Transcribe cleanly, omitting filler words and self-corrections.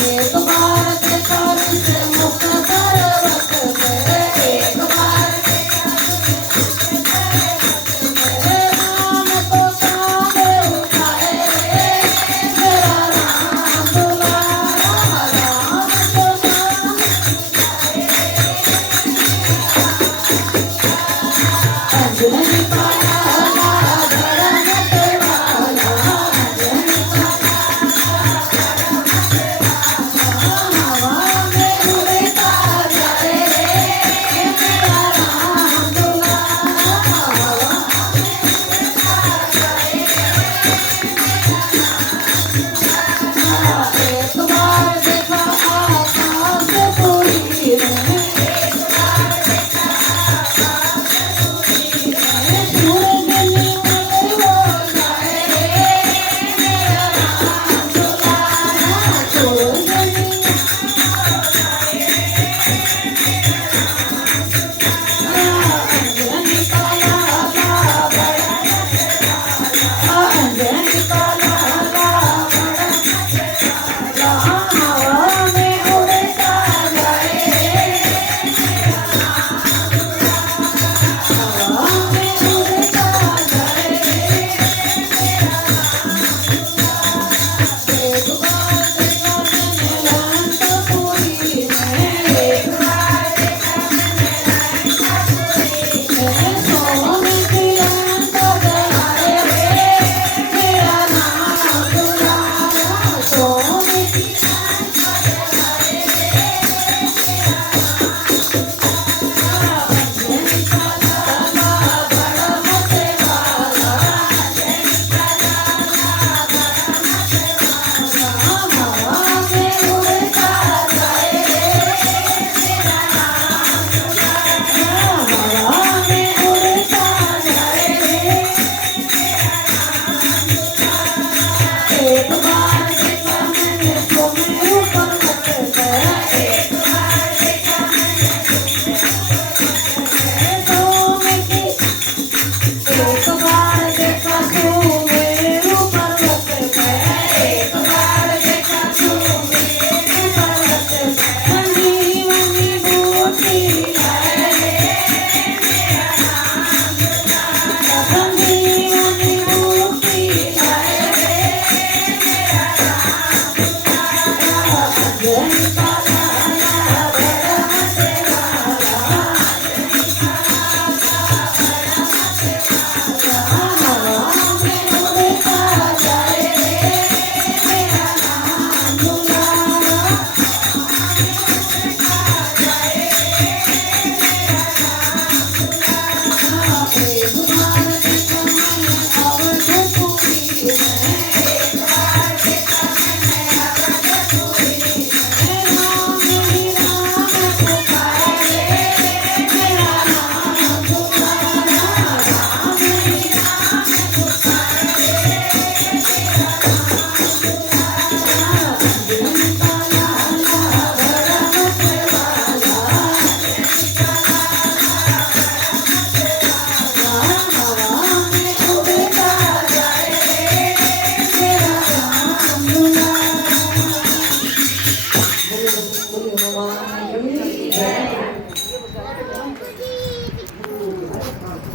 एक बार देखा तुझे मुख पर्वत पे, एक बार मेरे नाम को कांधे उठाए रे, मेरा राम दुलारा, राम को नाम अंजनी पाया धरा धरम वाला, अंजनी हवा में उड़ता जाए रे, मेरा राम दुलारा, हवा एक बार देखा आकाश पूरी रे, सूरज नीले हो जाए रे, मेरा राम दुलारा, सूरज नीले अंजनी काला बड़ा अंजनी काला